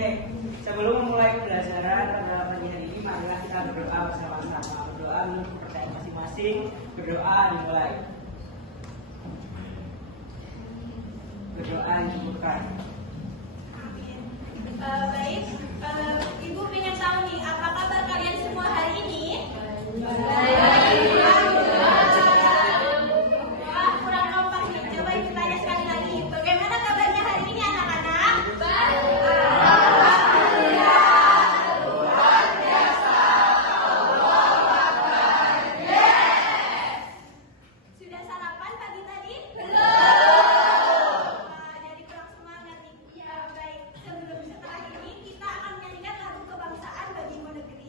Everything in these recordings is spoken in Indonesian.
Oke, sebelum memulai pembelajaran pada pagi hari ini, marilah kita berdoa bersama-sama. Berdoa menurut kepercayaan masing-masing. Berdoa dimulai. Berdoa dimulai. Baik, Ibu pengen tahu nih, apa kabar kalian semua hari ini? Wah, kurang kompak nih. Coba Ibu tanya sekali lagi. Bagaimana kabarnya hari ini anak-anak? Sudah sarapan pagi tadi? Belum. Jadi kurang semangat nih. Baik, setelah ini kita akan menyanyikan lagu kebangsaan bagi negeri.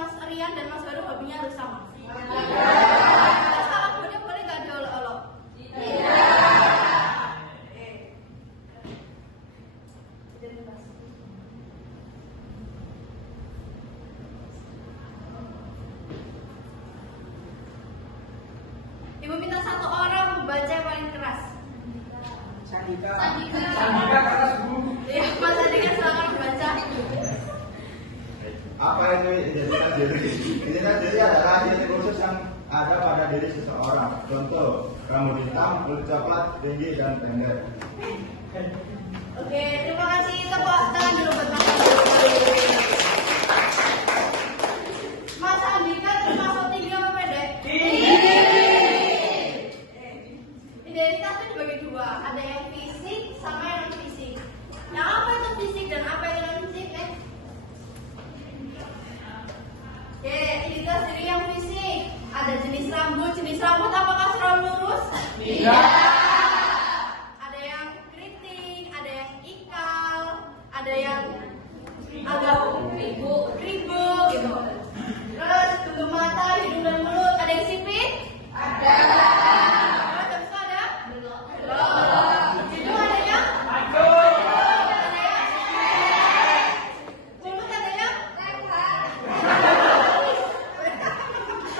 Mas Rian dan Mas Baru hobinya harus sama? Tidak. Salah boleh nggak diolok-olok? Ibu minta satu orang membaca yang paling keras. Sandika. Sandika keras Bu. Ya, Mas Sandika silakan membaca. Apa itu identitas diri? Identitas diri adalah ciri khusus yang ada pada diri seseorang. Contoh, rambut hitam, kulit coklat, tinggi dan pendek. Oke, terima kasih. Tepuk tangan dulu buat Mas. Mas Andika termasuk tinggi apa pendek? Tinggi. Identitas itu dibagi dua, ada yang fisik sama yang non fisik. Yang apa itu fisik dan apa itu non fisik? Oke, identitas diri yang fisik. Ada jenis rambut. Jenis rambut apakah selalu lurus? Tidak. Ada yang keriting, ada yang ikal, ada yang agak ribu gitu. Terus bentuk mata, hidung dan mulut. Ada yang sipit? Ada. Terus habis itu ada? Belum. Hidung ada yang? Ada yang? Mulut ada yang?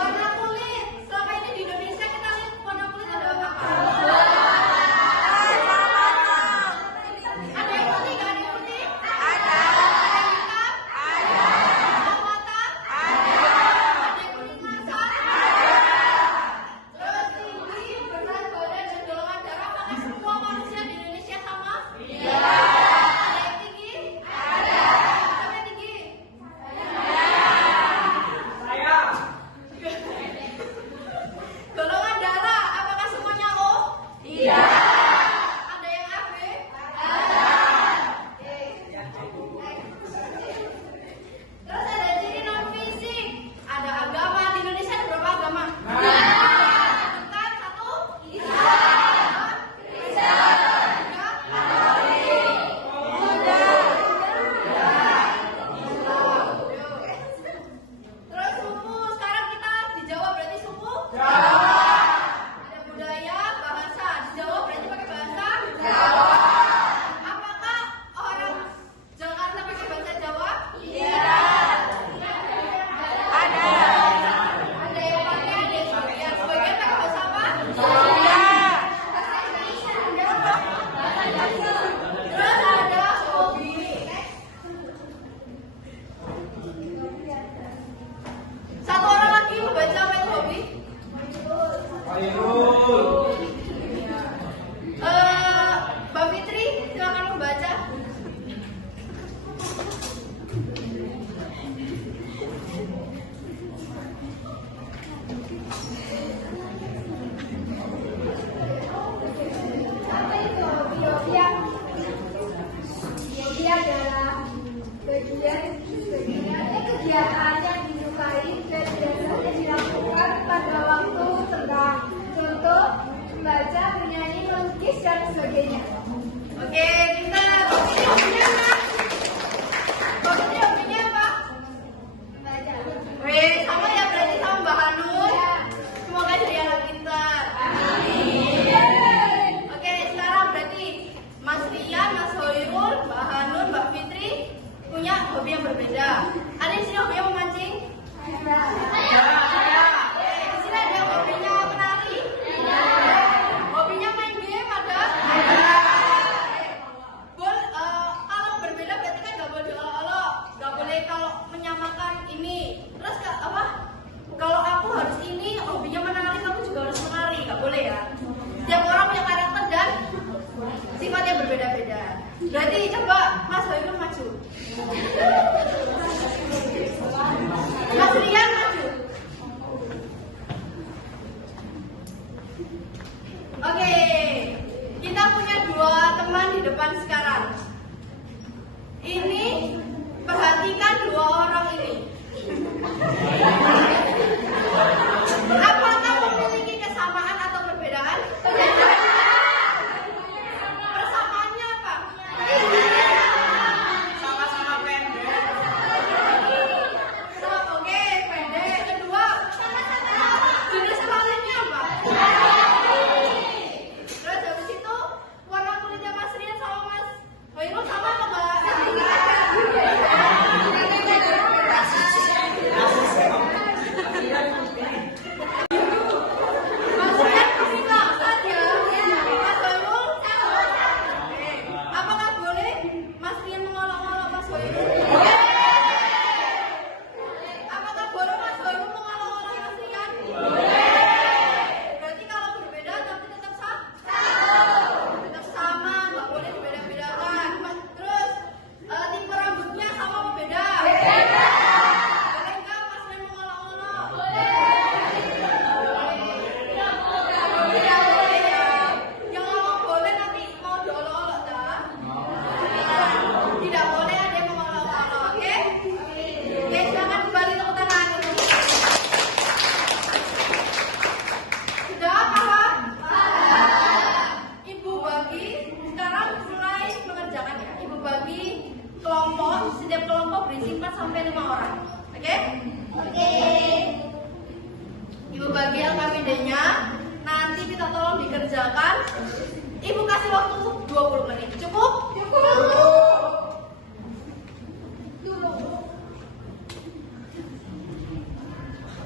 Warna kulit. Selama ini di Indonesia kita lihat warna kulit ada apa?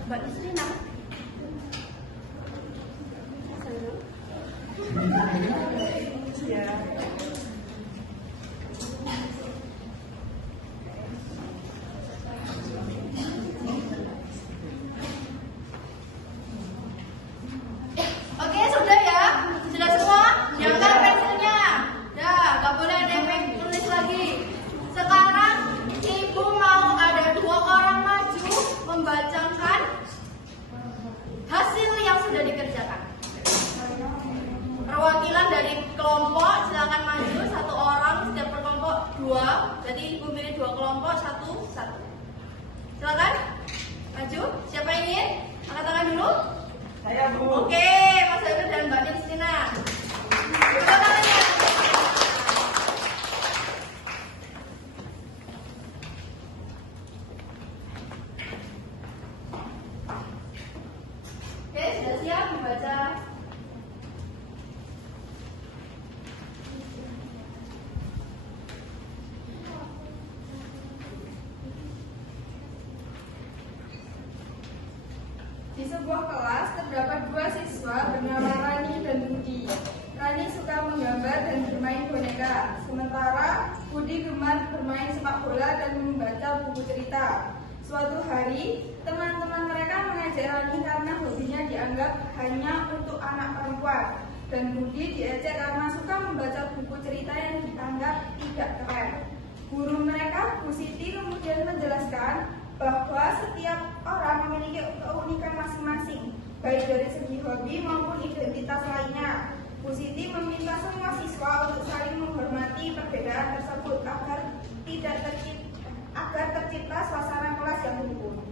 Mbak Isrina. Ya. Oke, sudah ya? Sudah semua? Diangkat pensilnya. Ya, nggak boleh ada yang pengen tulis lagi. Sekarang ibu mau ada 2 orang maju membacakan hasil yang sudah dikerjakan. Perwakilan dari kelompok silakan maju 1 orang setiap per kelompok 2. Jadi ibu pilih 2 kelompok 1-1. Silakan maju. Siapa yang ingin? Angkat tangan dulu. Saya Bu. Oke, Mas Heru dan Mbak Nisrina. Buka tangannya. Oke, sudah siap dibaca. Di sebuah kelas terdapat 2 siswa bernama Rani dan Budi. Rani suka menggambar dan bermain boneka, sementara Budi gemar bermain sepak bola dan membaca buku cerita. Suatu hari, teman-teman mereka mengajak Rani karena hobinya dianggap hanya untuk anak perempuan, dan Budi diajak karena suka membaca buku cerita yang dianggap tidak keren. Guru mereka, Bu Siti, kemudian menjelaskan bahwa setiap orang memiliki keunikan masing-masing, baik dari segi hobi maupun identitas lainnya. Bu Siti meminta semua siswa untuk saling menghormati perbedaan tersebut agar tercipta suasana kelas yang rukun.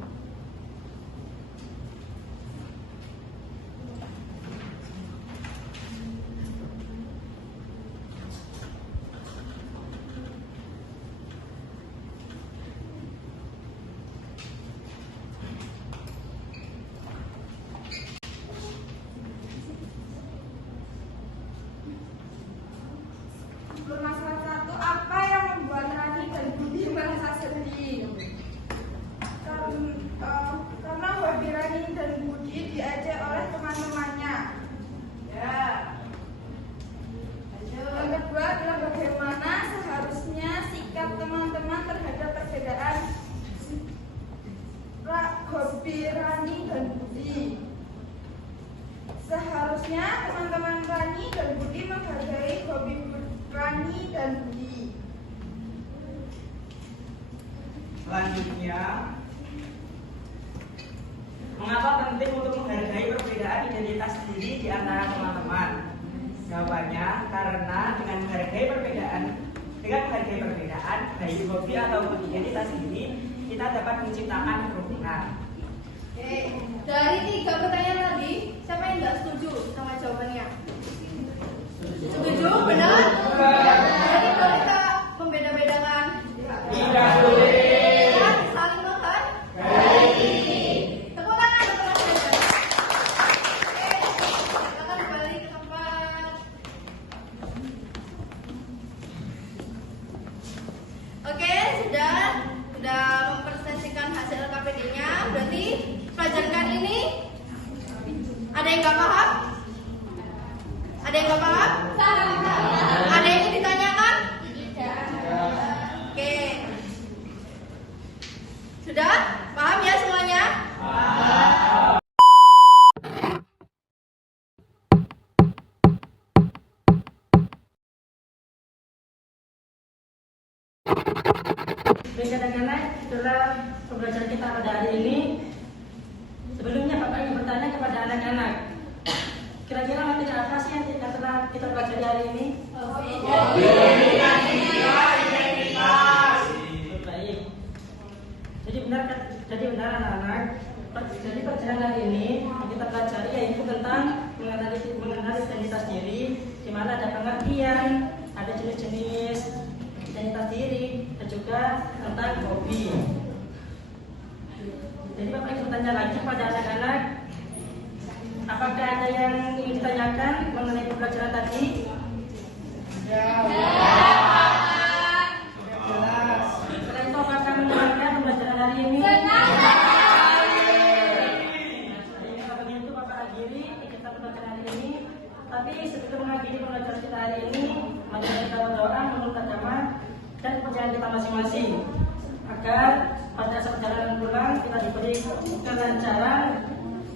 Permasalahan 1, apa yang membuat Rani dan Budi merasa sedih? Karena hobi Rani dan Budi diajak oleh teman-temannya. Ya. Yang kedua adalah bagaimana seharusnya sikap teman-teman terhadap perbedaan hobi Rani dan Budi. Seharusnya teman-teman Rani dan Budi menghargai hobi Rani dan Budi. Selanjutnya, mengapa penting untuk menghargai perbedaan identitas diri di antara teman-teman? Jawabannya, karena dengan menghargai perbedaan, baik hobi ataupun identitas diri, kita dapat menciptakan kerukunan. Oke, dari 3 pertanyaan tadi, siapa yang nggak setuju sama jawabannya? Setuju, benar? Jadi boleh kita membeda-bedakan? Tidak boleh. Saling menghargai? Tepuk tangan untuk Mas Reza. Oke, silakan kembali ke tempat. Oke, sudah mempresentasikan hasil KPD-nya. Berarti pelajaran kali ini ada yang nggak paham? Ada yang nggak paham? Ada yang ingin ditanyakan? Oke. Sudah? Paham ya semuanya? Baik anak-anak, itulah pembelajaran kita pada hari ini. Sebelumnya Bapak ingin bertanya kepada anak-anak, kira-kira materi apa sih yang telah kita pelajari hari ini? Baik. Jadi benar anak-anak. Jadi pelajaran hari ini yang kita pelajari yaitu tentang mengenali identitas diri, di mana ada pengertian, ada jenis-jenis identitas diri, dan juga tentang hobi. Jadi Bapak ingin bertanya lagi kepada anak-anak, apakah ada yang ingin ditanyakan mengenai pembelajaran tadi? Ya. Jelas. Setelah itu apakah menyenangkan pembelajaran hari ini? dan kepercayaan kita masing-masing, agar pada saat perjalanan pulang kita diberi kelancaran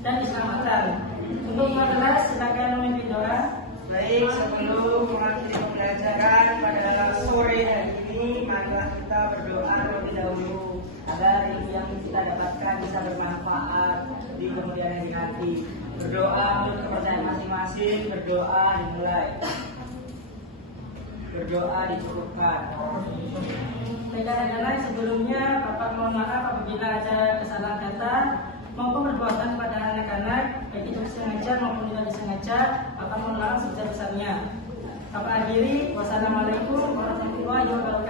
dan keselamatan. Untuk kelas, silakan memimpin doa. Baik, sebelum mengakhiri pembelajaran pada sore hari ini, marilah kita berdoa terlebih dahulu agar ilmu yang kita dapatkan bisa bermanfaat di kemudian hari nanti. Berdoa untuk kepercayaan masing-masing, berdoa dimulai. Berdoa dicukupkan. Rekan-rekan, sebelumnya Bapak mohon maaf apabila ada kesalahan kata maupun perbuatan pada anak-anak, baik itu disengaja maupun tidak disengaja. Bapak mohon maaf sebesar-besarnya. Bapak akhiri, wassalamualaikum warahmatullahi wabarakatuh.